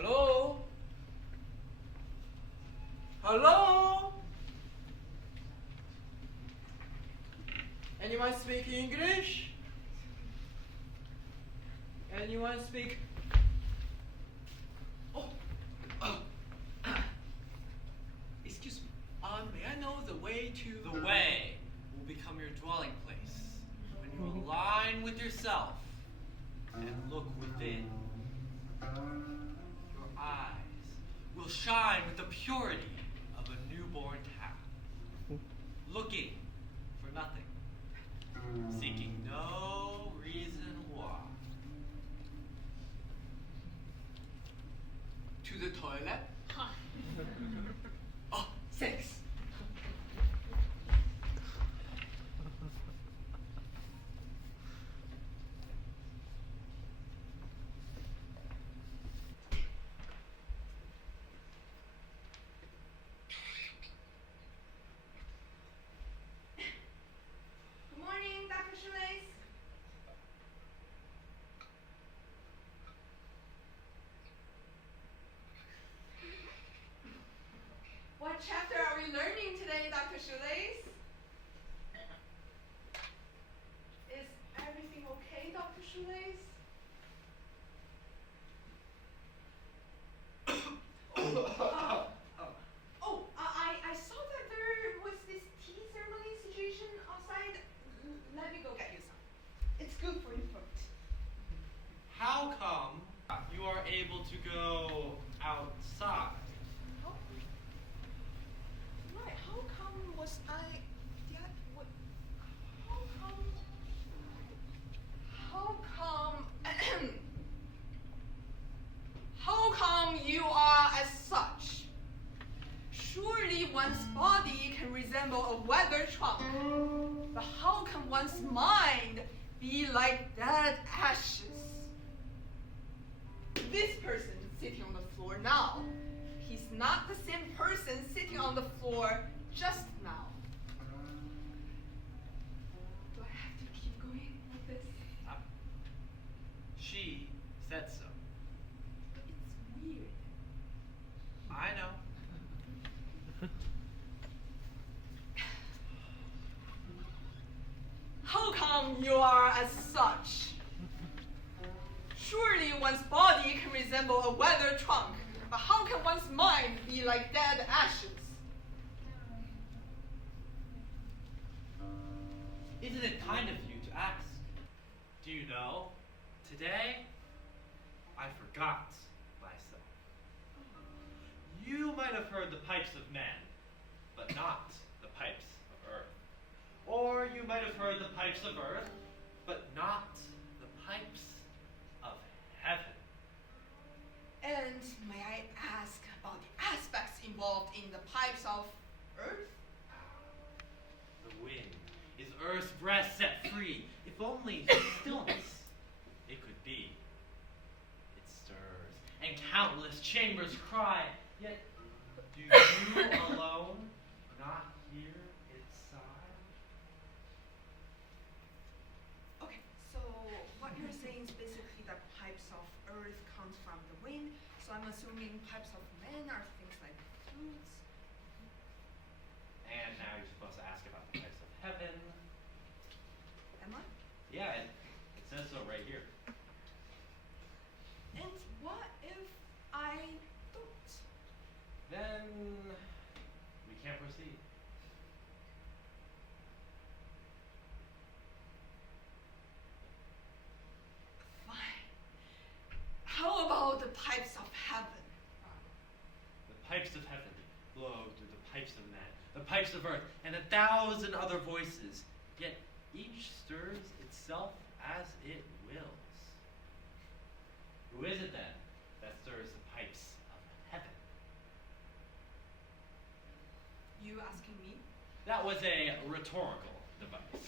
Hello? Hello? Anyone speak English? Anyone speak? Excuse me. May I know the way to? The way will become your dwelling place when you align with yourself and look within. Your eyes will shine with the purity of a newborn calf, looking for nothing, seeking no reason why. To the toilet? Oh, thanks. Good morning, Dr. Shoelace. What chapter are we learning today, Dr. Shoelace? Is everything okay, Dr. Shoelace? I saw that there was this tea ceremony situation outside. Let me go get you some. It's good for your throat. How come you are able to go outside? Right, how come was I... How come you are as such? Surely one's body can resemble a weather trunk, but how can one's mind be like dead ashes? This person sitting on the floor now, he's not the same person sitting on the floor just now. Do I have to keep going like this? She said so. It's weird. I know. How come you are as such? Surely one's body can resemble a weather trunk, but how can one's mind be like dead ashes? Isn't it kind of you to ask? Do you know, today, I forgot myself. You might have heard the pipes of men, but not the pipes of earth. Or you might have heard the pipes of earth, but not the pipes of heaven. And may I ask about the aspects involved in the pipes of earth? The wind is earth's breath set free. If only stillness it could be. It stirs, and countless chambers cry, yet do you alone not hear its sigh? Okay, so what you're saying is basically that pipes of earth comes from the wind, so I'm assuming pipes of men are things like flutes. And now you're supposed to ask about the pipes of heaven. Am I? Yeah, it says so right here. And what if I don't? Then we can't proceed. Fine. How about the pipes of heaven? The pipes of heaven blow through the pipes of man, the pipes of earth, and 1,000 other voices, yet each stirs itself as it wills. Who is it then that stirs the pipes of heaven? You asking me? That was a rhetorical device.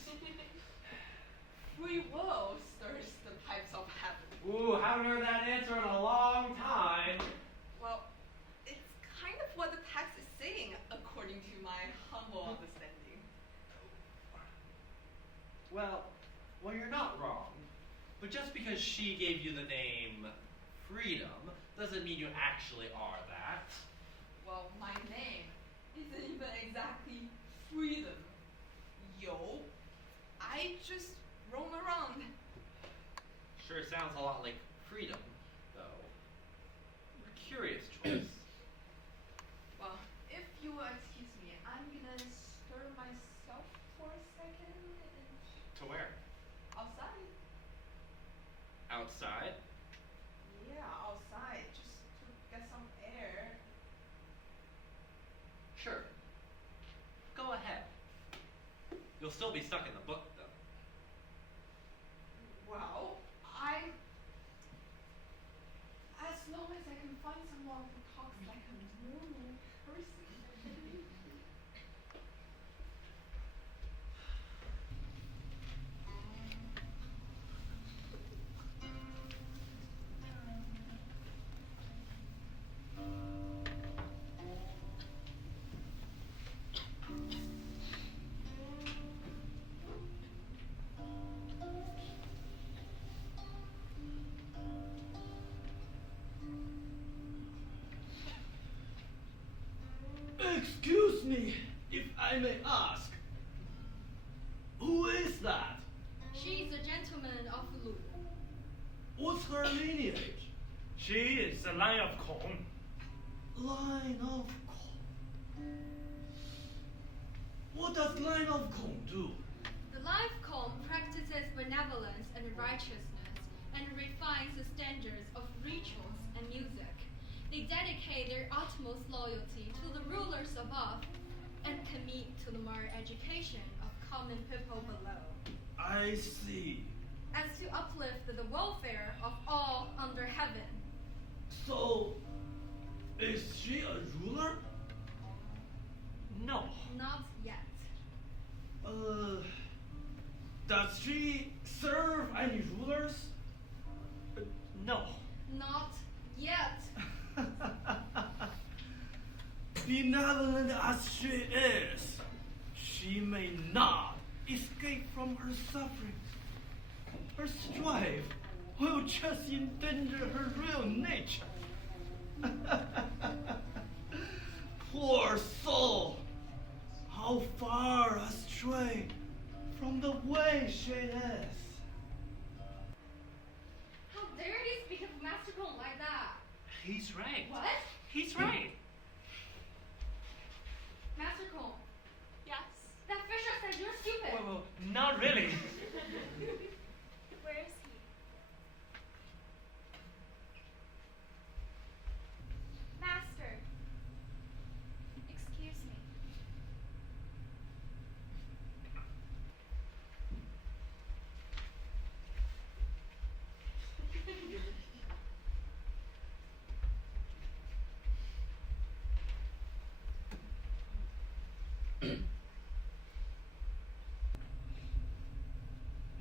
Free will stirs the pipes of heaven. Ooh, haven't heard that answer in a long time. Well, it's kind of what the text is saying, according to my humble understanding. Well, you're not wrong. But just because she gave you the name freedom doesn't mean you actually are that. Well, my name isn't even exactly freedom. Yo, I just roam around. Sure sounds a lot like freedom, though. Curious choice. Well, if you will excuse me, I'm gonna stir myself for a second. To where? Outside. Outside? Yeah, outside, just to get some air. Sure. Go ahead. You'll still be stuck in the book, though. Well, as long as I can find someone who talks like a normal person. Excuse me, if I may ask. Who is that? She's a gentleman of Lu. What's her lineage? She is the line of Kong. Line of Kong. What does line of Kong do? The life Kong practices benevolence and righteousness and refines the standards of rituals and music. They dedicate their utmost loyalty to the rulers above and commit to the moral education of common people below, I see. as to uplift the welfare of all under heaven. So, is she a ruler? No. Not yet. Does she serve any rulers? No. Not yet. Benevolent as she is, she may not escape from her suffering. Her strife will just endanger her real nature. Poor soul, how far astray from the way she is. How dare you speak of Master Kong like that? He's right. What? He's right. Master Kong, Yes. that Fisher said you're stupid. Well, not really. Where is he? Master, excuse me.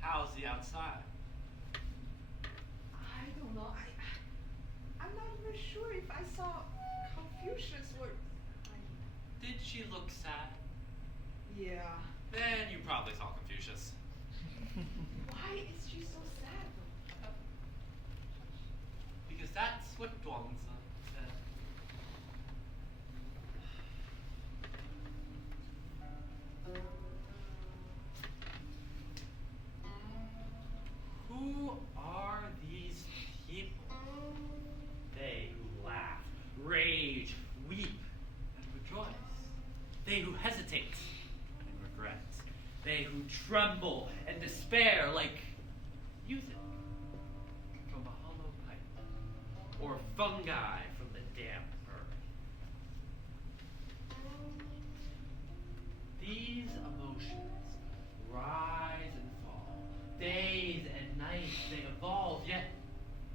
How's the outside? I don't know. I'm not even sure if I saw Confucius or. Did she look sad? Yeah. Then you probably saw Confucius. Why is she so sad though? Because that's what Zhuangzi said. Who are these people? They who laugh, rage, weep, and rejoice. They who hesitate and regret. They who tremble and despair like music from a hollow pipe, or fungi from the damp earth. These emotions rise and fall, days and nights they evolve, yet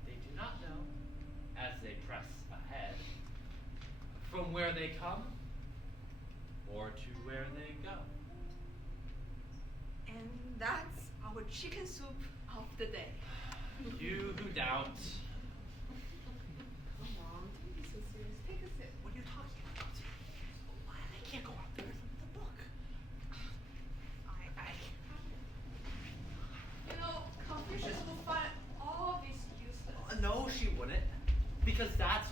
they do not know, as they press ahead, from where they come or to where they go. And that's our chicken soup of the day. You who doubt. Come on, don't be so serious. Take a sip. What are you talking about? I can't go out there. The book. You know, Confucius will find all this useless. No, she wouldn't. Because that's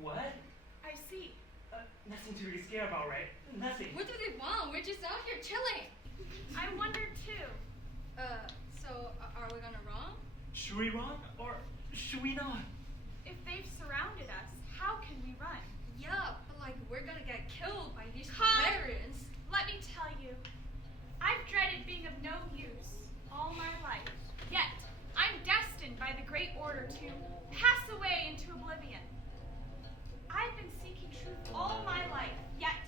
What? I see. Nothing to be scared about, right? Nothing. What do they want? We're just out here chilling. I wondered too. So are we gonna run? Should we run or should we not? If they've surrounded us, how can we run? Yeah, but like we're gonna get killed by these Come. barbarians. Let me tell you, I've dreaded being of no use all my life. Yet, I'm destined by the Great Order to pass away into oblivion. I've been seeking truth all my life, yet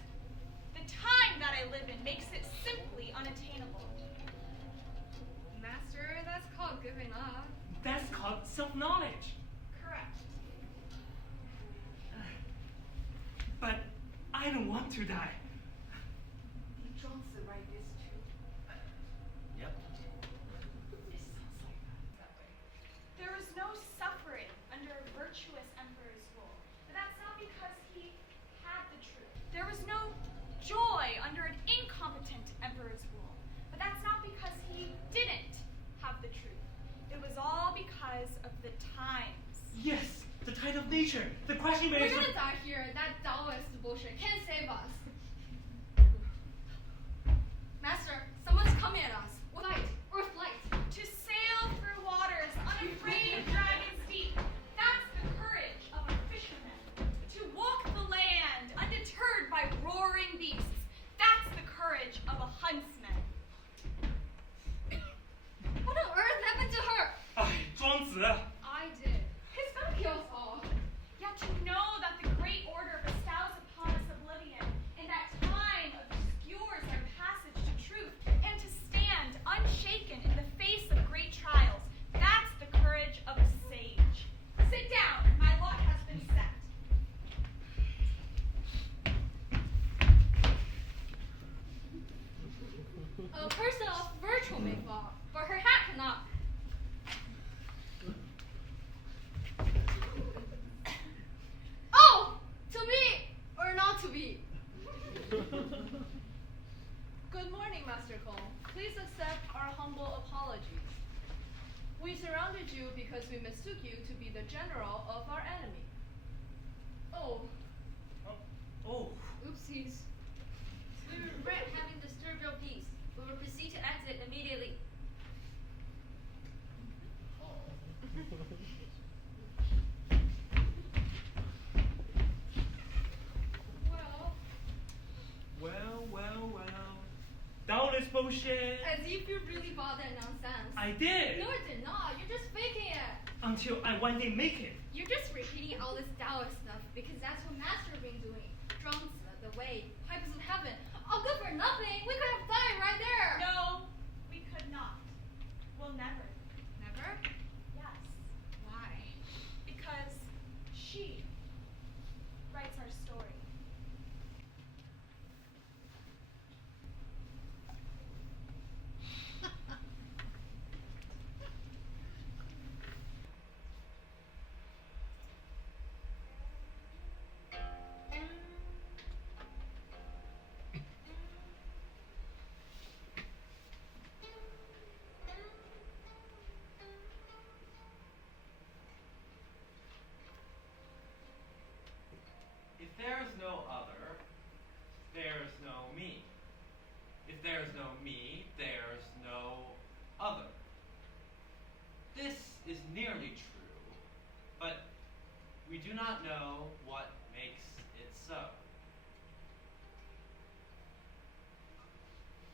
the time that I live in makes it simply unattainable. Master, that's called giving up. That's called self-knowledge. Correct. But I don't want to die. Did Zhuangzi write this too? Yep. It sounds like that way. There is no suffering under a virtuous emperor's rule, but that's not because he had the truth. There was no joy under an incompetent emperor's rule, but that's not because he didn't have the truth. It was all because of the times. Yes, the tide of nature, the crashing We're waves. gonna die here. That Taoist bullshit can't save us. Master, someone's coming at us. Fight or flight. To sail through waters unafraid of dragons deep, that's the courage of a fisherman. To walk the land undeterred by roaring beasts, that's the courage of a huntsman. What on earth happened to her? 哎，庄子， I did. He's gonna kill us all. Yet to know that the great order bestows upon us oblivion, and that time obscures our passage to truth, and to stand unshaken in the face of great trials, that's the courage of a sage. Sit down, my lot has been set. A person of virtue may fall, but her hat cannot. Oh! To be or not to be? Good morning, Master Kong. Please accept our humble apologies. We surrounded you because we mistook you to be the general of our enemy. Oh, Oh, oopsies. We regret having disturbed your peace. We will proceed to exit immediately. well. Down this bullshit. As if you really bought that nonsense. I did. No, it did not. You're just faking it. Until I one day make it. You're just repeating all this Taoist stuff because that's what Master been doing. Zhuangzi, the way, pipes of heaven. All good for nothing. We could have died right there. No, we could not. We'll never. Never? Yes. Why? Because she writes our story. If there's no other, there's no me. If there's no me, there's no other. This is nearly true, but we do not know what makes it so.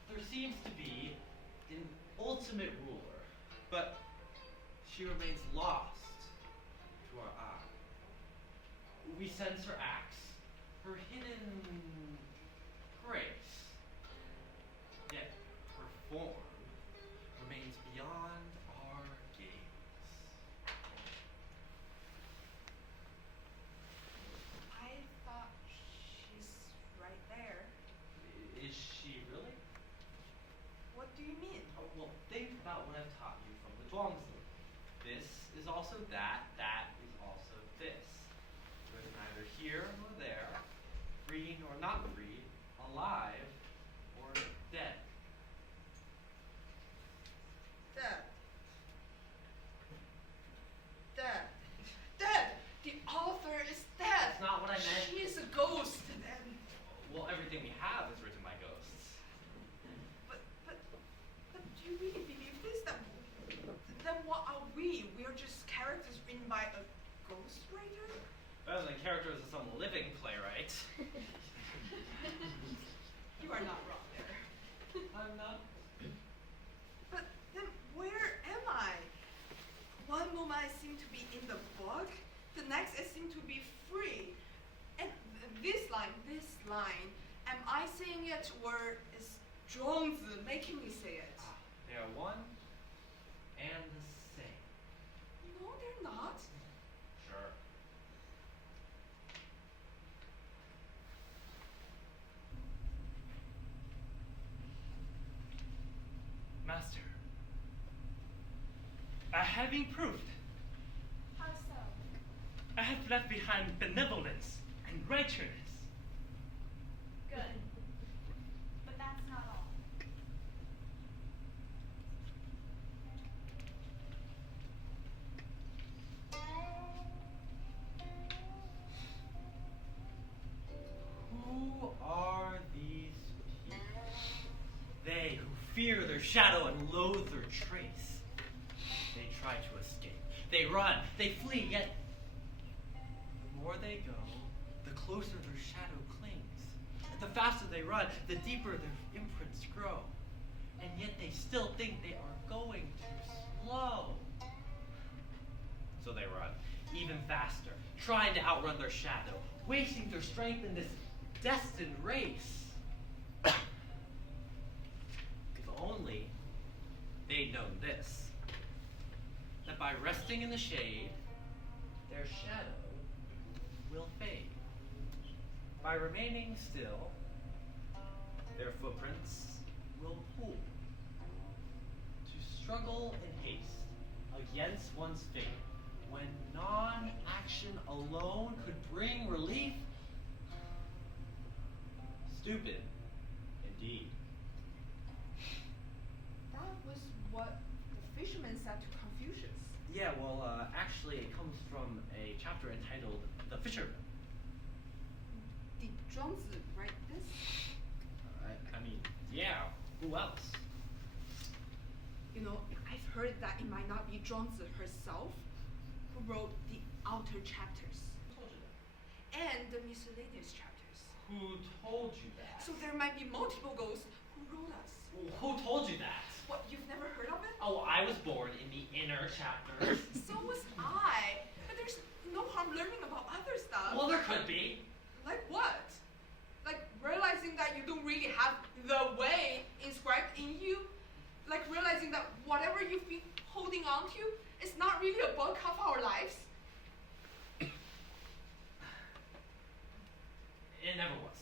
There seems to be an ultimate ruler, but she remains lost to our eye. We sense her acts, her hidden grace, yet her form remains beyond our gaze. I thought she's right there. Is she really? What do you mean? Oh, well, think about what I've taught you from the Zhuangzi. This is also that is also this. There's neither here nor there, free nor not free, alive or dead. Dead. Dead. Dead! The author is dead! It's not what are we? We're just characters written by a ghostwriter? Better than characters of some living playwright. You are not wrong there. I'm not. But then where am I? One moment I seem to be in the book, the next I seem to be free. And this line, am I saying it or is Zhuangzi making me say it? They are one and the same. No, they're not. Sure. Master, I have improved. How so? I have left behind benevolence and righteousness. Good. But that's not all. Who are these people? They who fear their shadow and loathe their trace. They try to escape. They run. They flee, yet the more they go, the closer their shadow clings. And the faster they run, the deeper their imprints grow. And yet they still think they are going too slow. So they run even faster, trying to outrun their shadow, wasting their strength in this destined race. If only they'd known this, that by resting in the shade, their shadow will fade. By remaining still, their footprints will pool. To struggle in haste against one's fate, when non-action alone could bring relief? Stupid, indeed. That was what the fisherman said to Confucius. Yeah, well, actually it comes from a chapter entitled The Fisherman. Did Zhuangzi write this? I mean, yeah, who else? You know, I've heard that it might not be Zhuangzi herself who wrote the outer chapters Who told you that? and the miscellaneous chapters. Who told you that? So there might be multiple ghosts who wrote us. Who told you that? What, you've never heard of it? Oh, I was born in the inner chapters. So was I. But there's no harm learning about other stuff. Well, there could be. Like what? Like realizing that you don't really have the way inscribed in you? Like realizing that whatever you've been holding on to is not really a bulk of our lives? It never was.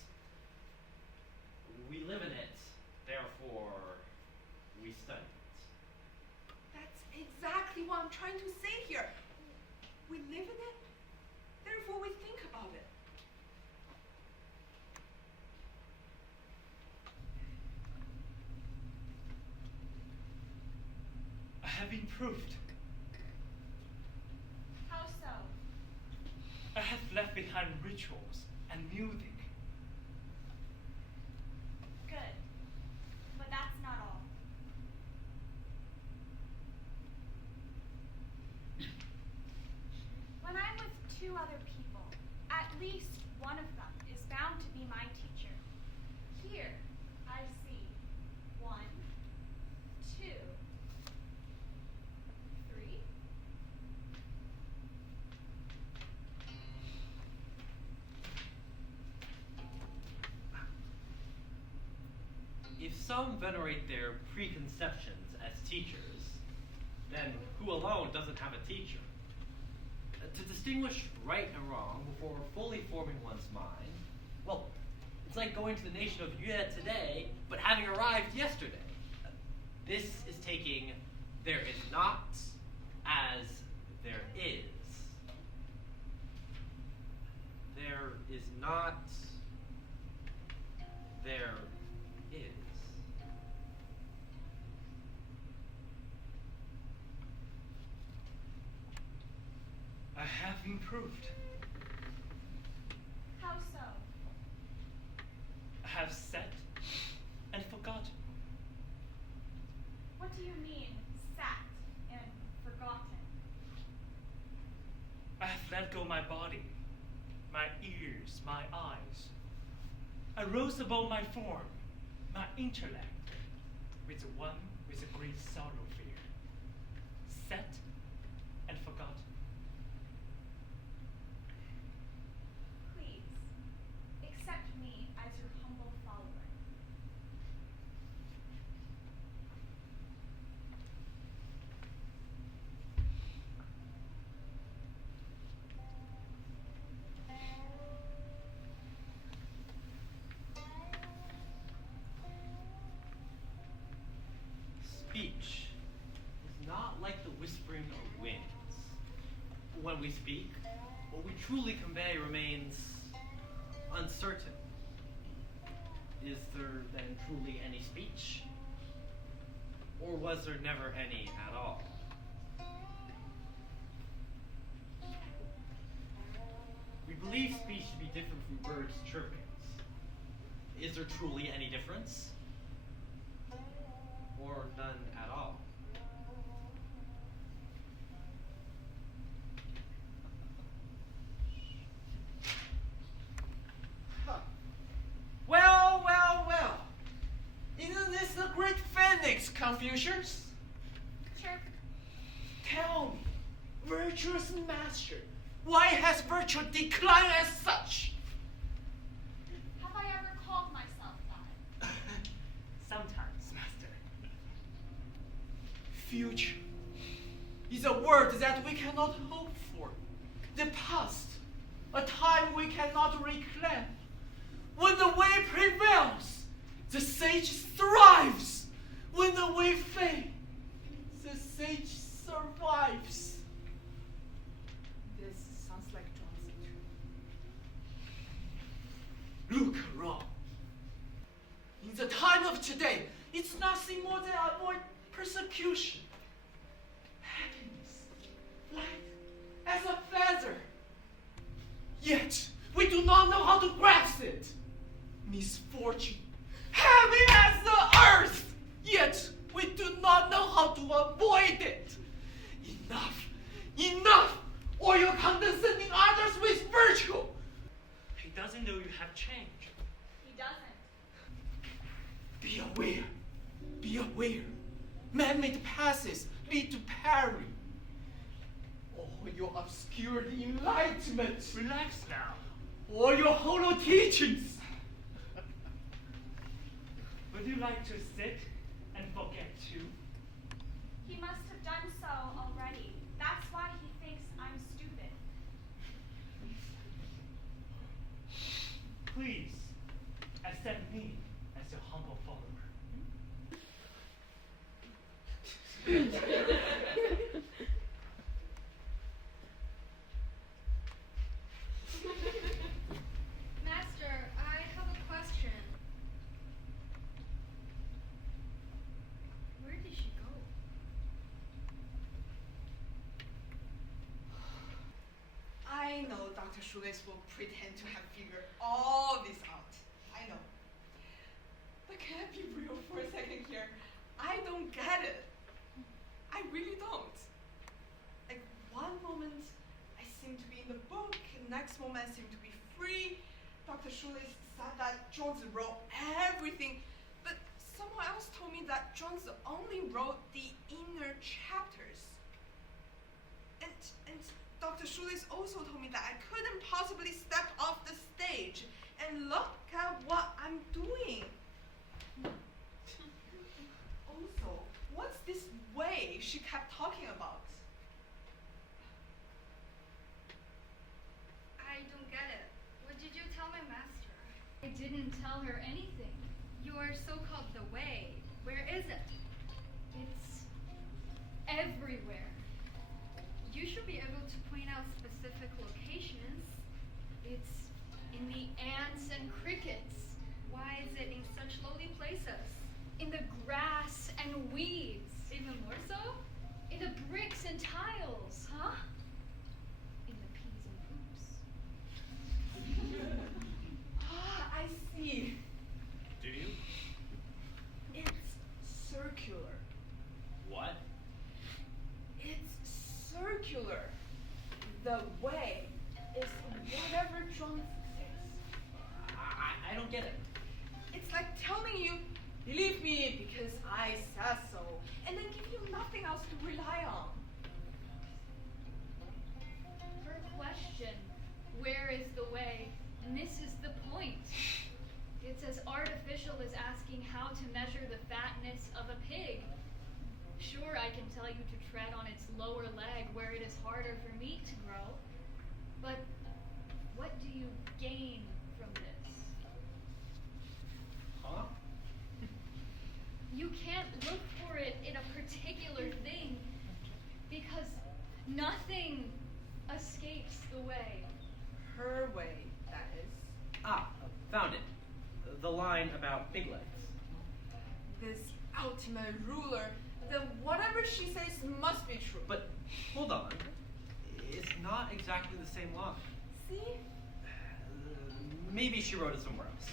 We live in it, therefore we study it. That's exactly what I'm trying to say here. We live in it, therefore we think about it. I have improved. How so? I have left behind rituals and music. Good. But that's not all. When I'm with two other people, at least one of them is bound to be my teacher. Here, I see 1, 2, 3. If some venerate their preconceptions as teachers, then who alone doesn't have a teacher? To distinguish right and wrong before fully forming one's mind, well, it's like going to the nation of Yue today, but having arrived yesterday. This is taking there is not as there is. There is not, there is. I have improved. How so? I have set and forgotten. What do you mean, sat and forgotten? I have let go my body, my ears, my eyes. I rose above my form, my intellect, with the one with a great sorrow fear, set and forgotten. Please, accept me as your humble follower. Speech is not like the whispering of winds. When we speak, what we truly convey remains uncertain. Is there then truly any speech? Or was there never any at all? We believe speech to be different from birds' chirpings. Is there truly any difference? Or none at all? Well, well, well. Isn't this the great phoenix, Confucius? Sure. Tell me, virtuous master, why has virtue declined as such? Have I ever called myself that? Sometimes, master. Future is a word that we cannot hope for. The past, a time we cannot reclaim. When the way prevails, the sage thrives. When the way fades, the sage survives. This sounds like Zhuangzi too. Look around. In the time of today, it's nothing more than avoid persecution. Happiness, light as a feather. Yet, we do not know how to grasp it. Misfortune, heavy as the earth. Yet, we do not know how to avoid it. Enough, enough, or you're condescending others with virtue. He doesn't know you have changed. He doesn't. Be aware. Be aware. Man-made passes lead to parry. All your obscure enlightenment. Relax now. All your hollow teachings. Would you like to sit and forget too? He must have done so already. That's why he thinks I'm stupid. Please, accept me as your humble follower. Master, I have a question. Where did she go? I know Dr. Shoelace will pretend to have figured all this out. I know. But can I be real for a second here? I don't get it. I really don't. Like, one moment I seem to be in the book, and next moment I seem to be free. Dr. Shoelace said that Zhuangzi wrote everything, but someone else told me that Zhuangzi only wrote the inner chapters. And Dr. Shoelace also told me that I couldn't possibly step off the stage. And look at what I'm doing. Also, what's this way she kept talking about? I don't get it. What did you tell my master? I didn't tell her anything. Your so-called the way, where is it? It's everywhere. You should be able to point out specific locations. It's in the ants and crickets. Why is it in such lowly places? In the grass and weeds. Even more so? In the bricks and tiles, huh? In the peas and poops. Ah, I see. Do you? It's circular. What? It's circular. The way is whatever Zhuangzi says. I don't get it. It's like telling you, believe me because I said so, and then give you nothing else to rely on. Her question, where is the way, misses the point. It's as artificial as asking how to measure the fatness of a pig. Sure, I can tell you to tread on its lower leg where it is harder for meat to grow, but what do you gain from this? Huh? You can't look for it in a particular thing because nothing escapes the way. Her way, that is. Ah, found it. The line about pig legs. This ultimate ruler, then whatever she says must be true. But hold on. It's not exactly the same line. See? Maybe she wrote it somewhere else.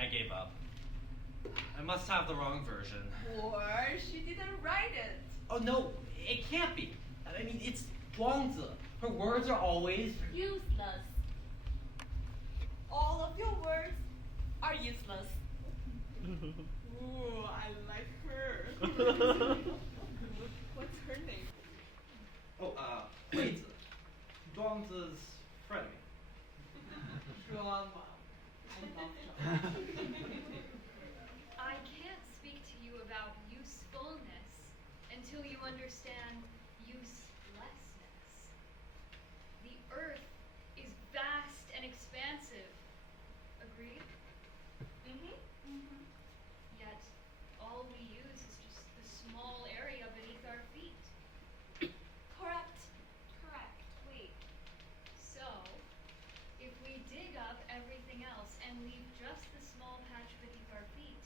I gave up. I must have the wrong version. Or she didn't write it. Oh no, it can't be. I mean, it's Zhuangzi. Her words are always Useless. All of your words are useless. Ooh, I like her. What's her name? Oh, Weizi. Zhuangzi's friend. Drama. I can't speak to you about usefulness until you understand uselessness. The earth is vast and expansive. Agreed? Yet, all we use is just the small area beneath our feet. Correct. Wait. So, if we dig up everything else and leave just the small patch beneath our feet,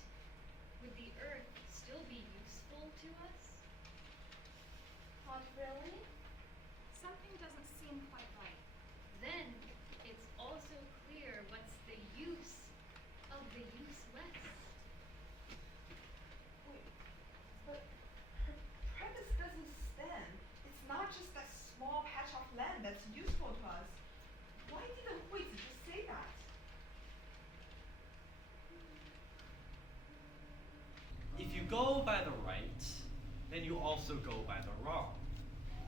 would the earth still be useful to us? Not really. Something doesn't seem quite right. Then, it's also clear what's the use of the useless. Wait, but her premise doesn't stand. It's not just that small patch of land that's useful to us. Why didn't Weizi just say that? If you go by the right, then you also go by the wrong.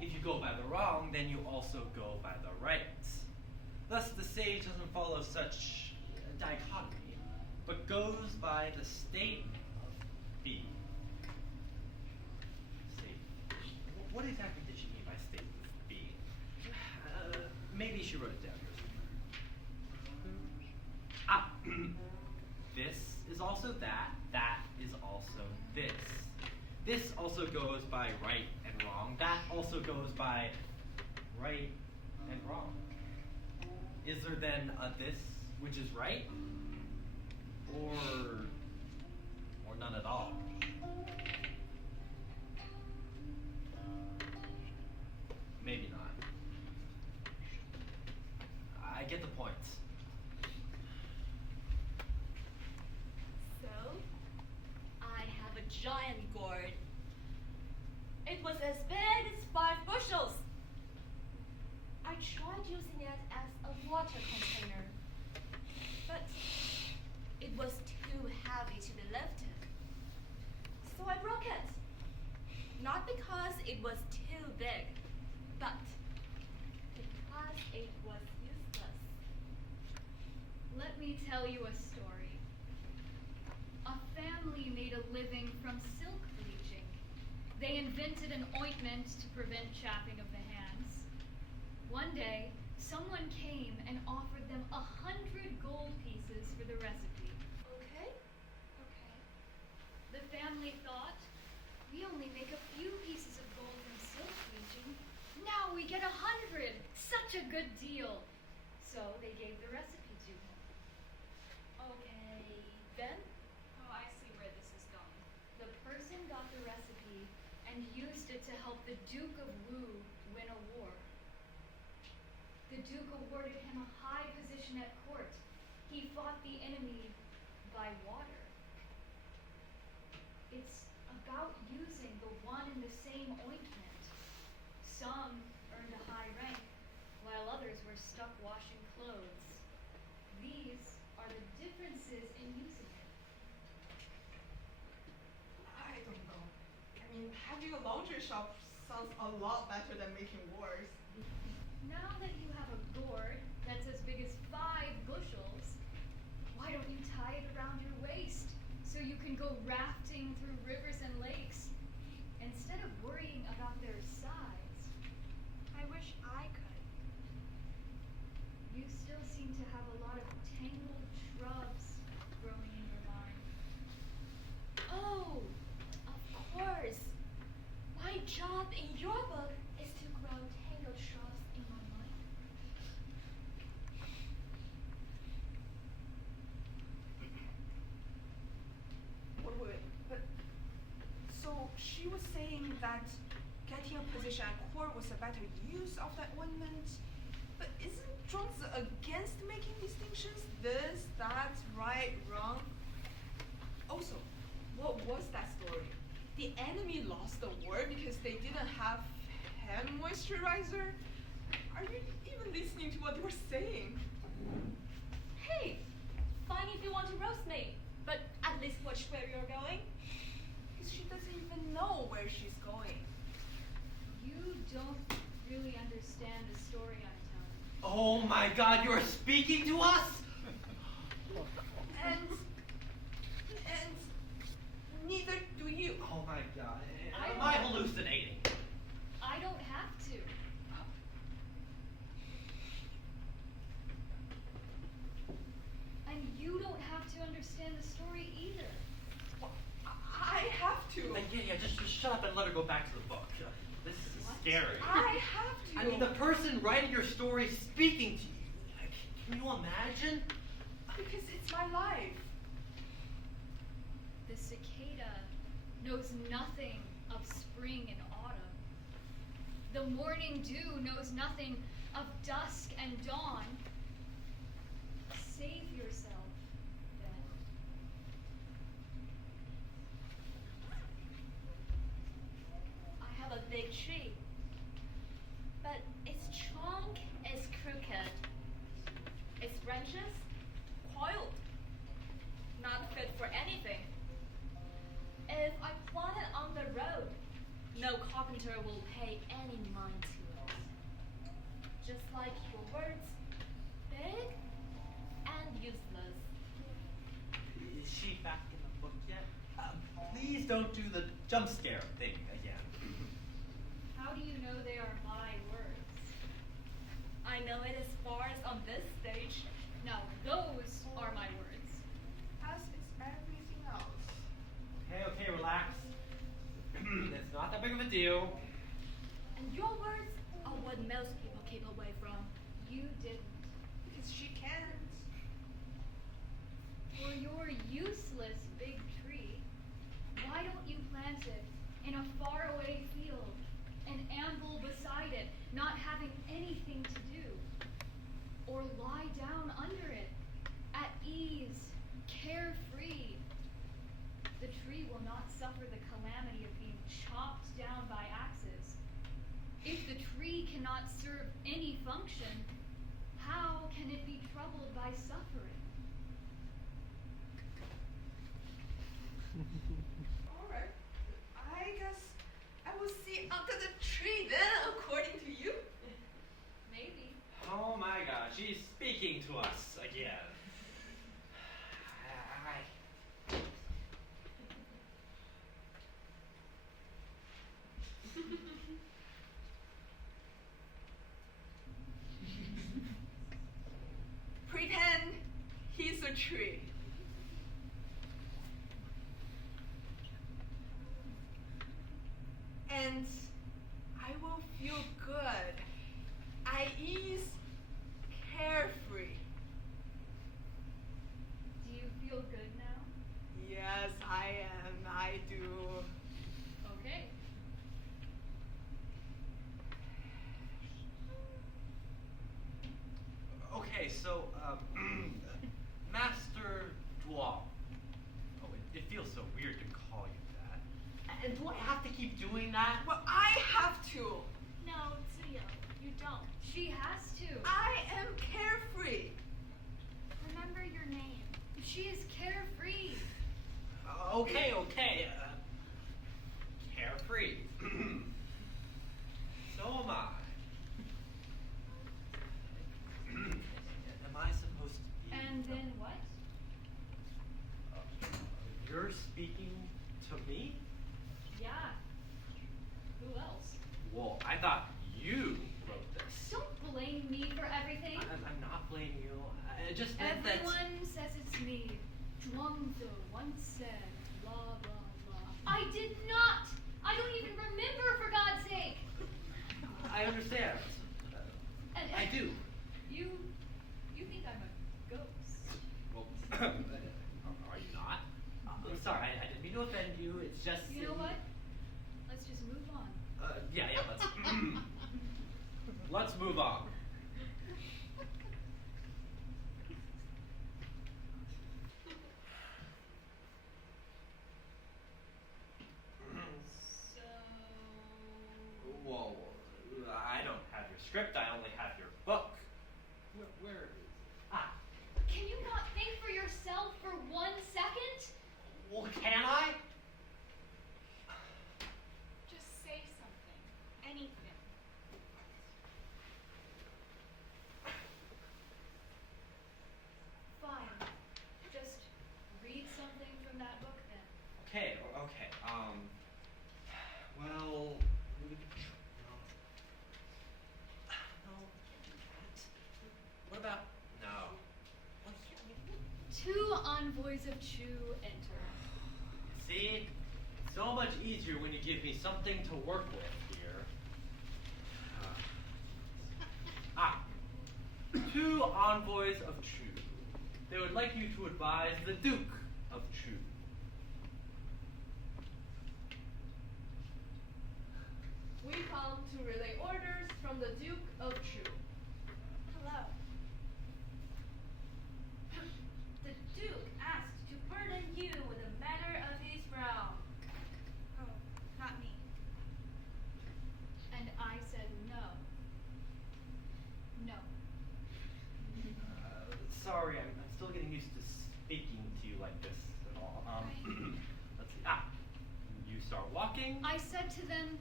If you go by the wrong, then you also go by the right. Thus, the sage doesn't follow such a dichotomy, but goes by the state of being. State. What exactly did she mean by state of being? Maybe she wrote it down here somewhere. Ah, this is also that. That is also this. This also goes by right and wrong. That also goes by right and wrong. Is there then a this which is right? Or none at all? Maybe not. I get the point. So, I have a giant gourd. It was as big as 5 bushels. I tried using it as a water container, but it was too heavy to be lifted. So I broke it. Not because it was too big, but because it was useless. Let me tell you a story. A family made a living from silk bleaching. They invented an ointment to prevent chapping of the hands. One day, someone came and offered them 100 gold pieces for the recipe. Okay? The family thought, we only make a few pieces of gold from silk bleaching. Now we get 100! Such a good deal! So they gave the recipe to him. Okay, then? Oh, I see where this is going. The person and used it to help the Duke of Wu win a war. The Duke awarded him a high position at court. He fought the enemy by water. It's about using the one and the same ointment. Some earned a high rank, while others were stuck washing clothes. These are the differences in using it. I don't know. I mean, having a laundry shop sounds a lot better than making wars. Now that you have a gourd that's as big as 5 bushels, why don't you tie it around your waist so you can go rafting through rivers and lakes instead of worrying about their size? I wish I could. You still seem to have a lot of tangled shrubs growing in your mind. Oh, of course. My job in your book is to grow tangled shrubs in my mind. Wait. But so she was saying that getting a position at court was a better use of that ointment. But isn't Zhuangzi against making distinctions? This, that, right, wrong? Also, what was that story? The enemy lost the war because they didn't have hand moisturizer? Are you even listening to what they were saying? Hey, fine if you want to roast me, but at least watch where you're going. Because she doesn't even know where she's going. You don't really understand the story I'm telling. Oh my god, you are speaking to us? And neither do you. Oh my god. I Am I hallucinating? I don't have to. And you don't have to understand the story either. Well, I have to. Yeah, just shut up and let her go back to the book. This is What? scary. I have to. I mean, the person writing your story is speaking to you. Can you imagine? Because it's my life. The cicada knows nothing of spring and autumn. The morning dew knows nothing of dusk and dawn. Save yourself, then. I have a big tree, but its trunk is crooked. Its branches coiled, not fit for anything. If I plant it on the road, no carpenter will pay any mind to it. Just like your words, big and useless. Is she back in the book yet? Please don't do the jump scare thing again. How do you know they are my words? I know it as far as on this stage. No, those are my words. As is everything else. Okay, relax. It's not that big of a deal. And your words are what most people keep away from. You didn't. Because she can't. For your useless big tree, why don't you plant it in a faraway field and amble beside it, not having anything to do? Or lie down under it, at ease, carefree. The tree will not suffer the calamity of being chopped down by axes. If the tree cannot serve any function, how can it be troubled by suffering? Alright. I guess I will see under the tree then, according to you. Maybe. Oh my god, she's speaking to us again. Pretend he's a tree. And I will feel good, at ease, carefree. Do you feel good now? Yes, I am. I do. Okay. And do I have to keep doing that? Well, I have to. No, Ziyu, you don't. She has to. I am carefree. Remember your name. She is carefree. Okay. Carefree. So am I. Am I supposed to be? And then what? You're speaking to me? Yeah. Who else? Well, I thought you wrote this. Don't blame me for everything. I'm not blaming you. I just meant that. Everyone says it's me. Zhuangzi once said, blah, blah, blah. I did not! I don't even remember, for God's sake! I understand. And I do. You think I'm a ghost. Well, are you not? I'm sorry, I didn't mean to offend you. It's just. You know what? Let's just move on. Yeah, let's. Let's move on. So... Well, I don't have your script. I only have your book. Where is it? Can you not think for yourself for 1 second? Well, can I? Just say something. Anything. Fine. Just read something from that book then. Okay. Well, no. What about no? Two envoys of Chu enter. See, so much easier when you give me something to work with here. Two envoys of Chu. They would like you to advise the Duke of Chu. We come to relay orders from the Duke of Chu. Hello. The Duke asked to burden you with the matter of his realm. Oh, not me. And I said no. No. Sorry, I'm still getting used to speaking to you like this at all. Let's see. You start walking. I said to them,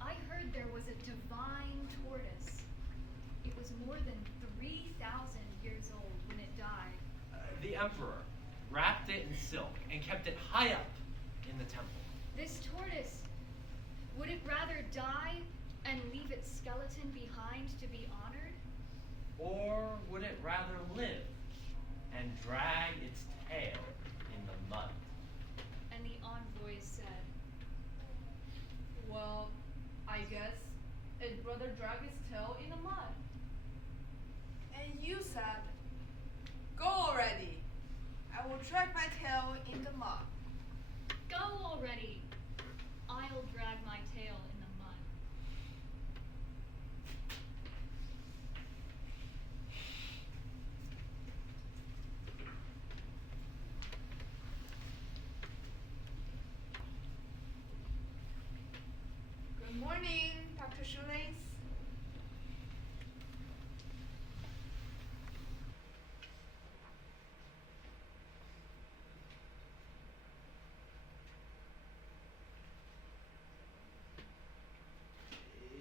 I heard there was a divine tortoise. It was more than 3,000 years old when it died. The emperor wrapped it in silk and kept it high up in the temple. This tortoise, would it rather die and leave its skeleton behind to be honored? Or would it rather live and drag its tail in the mud? And the envoys said, Well, I guess it'd rather drag its tail in the mud. And you said, Go already. I will drag my tail in the mud. Go already. I'll drag my tail in the mud. Good morning, Dr. Shoelace.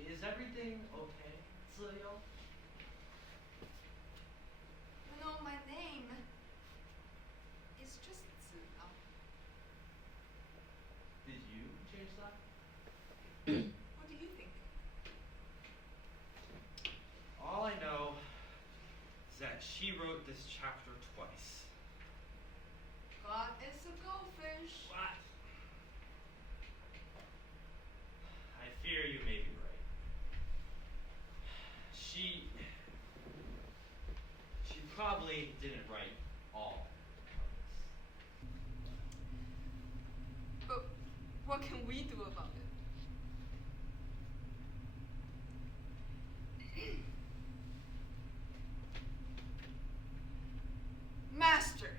Is everything okay, Ziyu? You know, my name is just Ziyu. Did you change that? What do you think? All I know is that she wrote this chapter twice. God is a goldfish. What? I fear you may be right. She probably didn't write all of this. But what can we do about it? Master,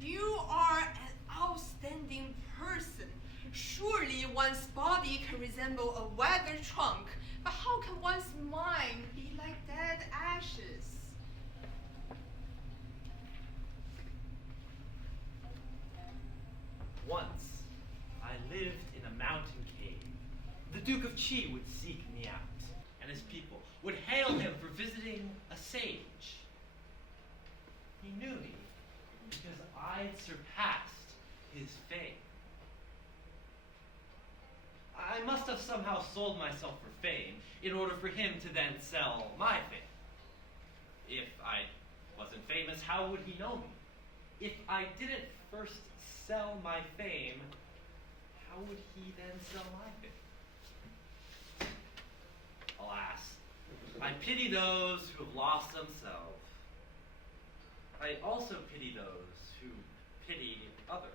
you are an outstanding person, Surely one's body can resemble a weathered trunk, but how can one's mind be like dead ashes? Once, I lived in a mountain cave. The Duke of Qi would seek me out, and his people would hail him for visiting a sage. He knew me because I'd surpassed his fame. I must have somehow sold myself for fame in order for him to then sell my fame. If I wasn't famous, how would he know me? If I didn't first sell my fame, how would he then sell my fame? Alas, I pity those who have lost themselves. I also pity those who pity others.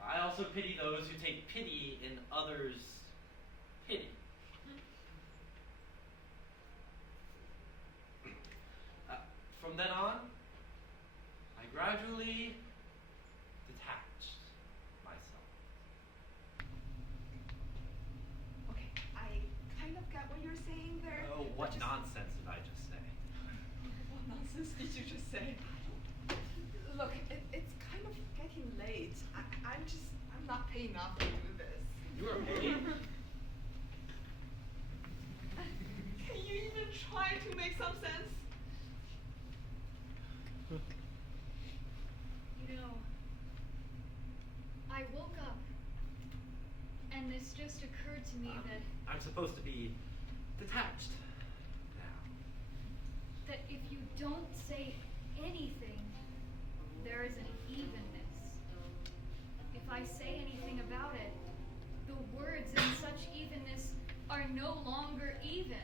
I also pity those who take pity in others' pity. From then on, I gradually detached myself. Okay, I kind of get what you're saying there. Oh, what but just- nonsense did I just say? What nonsense did you just say? Look, it's kind of getting late. I'm not paying enough to do this. You are paid? Can you even try to make some sense? You know, I woke up and this just occurred to me that I'm supposed to be detached now. that if you don't say anything, there is an evenness. If I say anything about it, the words in such evenness are no longer even.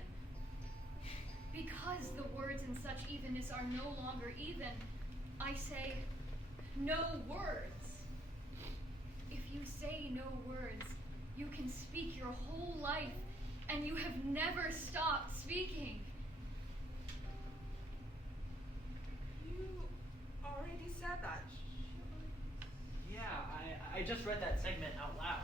Because the words in such evenness are no longer even, I say no words. If you say no words, you can speak your whole life and you have never stopped speaking. You already said that. Yeah, I just read that segment out loud.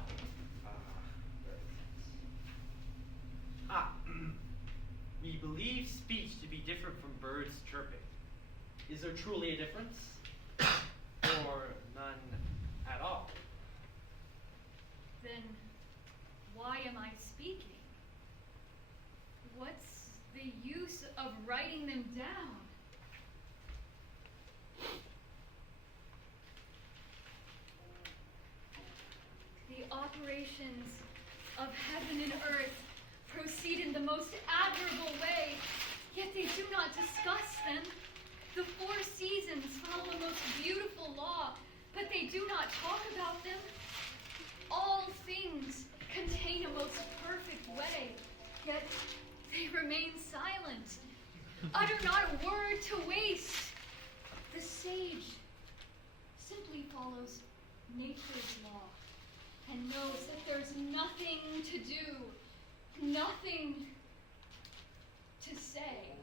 We believe speech to be different from birds chirping. Is there truly a difference? Or none at all? Then why am I speaking? What's the use of writing them down? The operations of heaven and earth proceed in the most admirable way, yet they do not discuss them. The four seasons follow a most beautiful law, but they do not talk about them. All things contain a most perfect way, yet they remain silent. Utter not a word to waste. The sage simply follows nature's law and knows that there's nothing to do, nothing to say.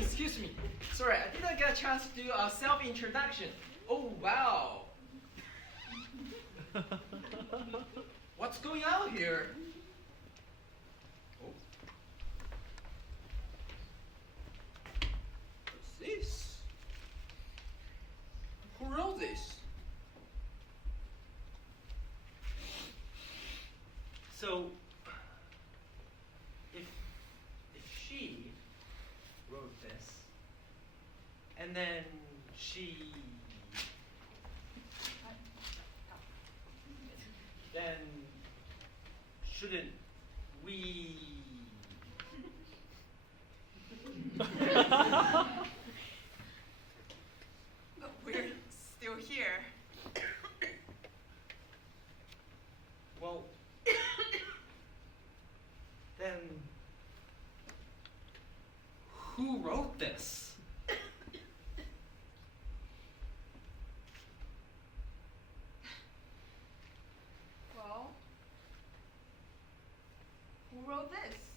Excuse me. Sorry, I didn't get a chance to do a self-introduction. Oh, wow. What's going on here? Oh. What's this? Who wrote this? So, if she wrote this, and then she, then shouldn't we? But we're still here. Well, then who wrote this? Well, Who wrote this?